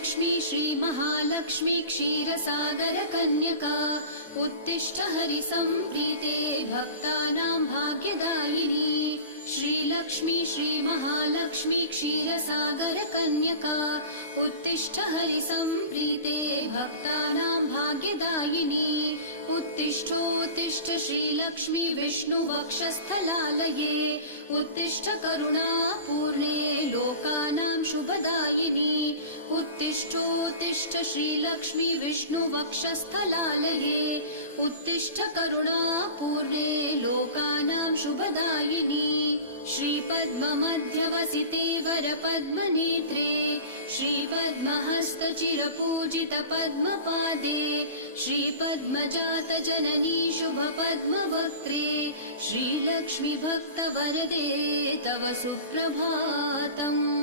श्रीलक्ष्मी श्रीमहालक्ष्मी क्षीरसागर कन्यका उत्तिष्ठ हरिसम्प्रीते भक्तानां भाग्यदायिनी। श्रीलक्ष्मी श्रीमहालक्ष्मी क्षीरसागर कन्यका उत्तिष्ठ हरिसम्प्रीते भक्तानां भाग्यदायिनी। उत्तिष्ठोत्तिष्ठ श्रीलक्ष्मी विष्णुवक्षस्थलालये उत्तिष्ठ करुणापूर्णे लोकानां शुभदायिनी। उत्तिष्ठोत्तिष्ठ श्रीलक्ष्मी विष्णुवक्षस्थलालये उत्तिष्ठ करुणापूर्णे लोकानां शुभदायिनी। श्रीपद्ममध्यवसिते वरपद्मनेत्रे श्रीपद्महस्तचिरपूजित पद्मपादे श्रीपद्मजात जननी शुभपद्मवक्त्रे श्रीलक्ष्मी भक्तवरदे तव सुप्रभातम्।